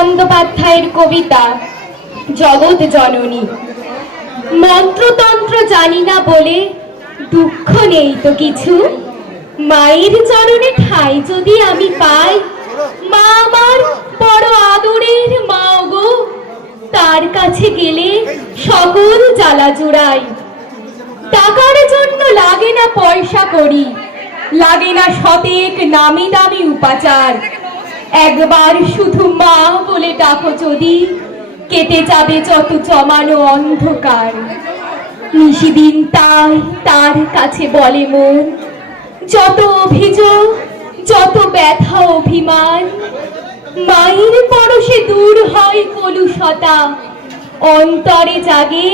বন্দ্যোপাধ্যায়ের কবিতা, জগৎ জননী। মন্ত্রতন্ত্র জানি না বলে দুঃখ নেই তো কিছু। মায়ের চরণে ঠাই যদি আমি পাই, মা আমার বড় আদরের মা গো। তার কাছে গেলে সকল জ্বালা জুড়াই। টাকার জন্য লাগে না পয়সা করি, লাগে না শতেক নামি দামি উপাচার। একবার শুধু মা বলে ডাকো যদি। কেটে যাবে যত জমানো অন্ধকার। নিশিদিন তাই তার কাছে বলে মন, যত অভিযোগ, যত ব্যথা অভিমান, মায়ের পরশে দূর হয় কলুষতা, অন্তরে জাগে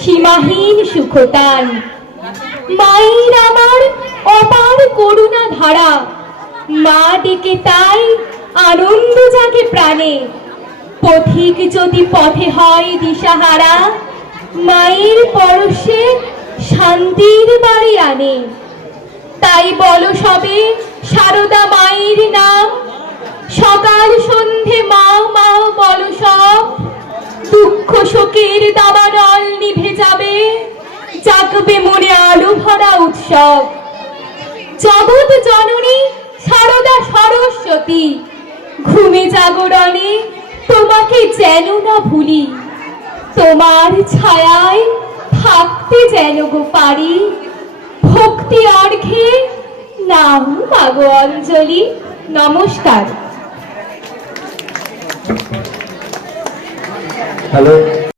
সীমাহীন সুখতান মায়ের আমার অপার করুণা ধারা মা ডেকে তাই আনন্দ জাগে প্রাণে। পথিক যদি পথে হয় দিশাহারা, মায়ের পরশে শান্তির বাড়ি আনে। তাই বলো সবে, সারদা মায়ের নাম। সকাল সন্ধে মা মা বলো সব। দুঃখ শোকের দাবানল নিভে যাবে, জাগবে মনে আলো ভরা উৎসব। জগৎ জননী সারদা সরস্বতী। ঘুমে জাগরণে তোমাকে যেন না ভুলি। তোমার ছায়ায় থাকতে যেন গো পারি। ভক্তি অর্ঘে নাম মাগো অঞ্জলি। নমস্কার। হ্যালো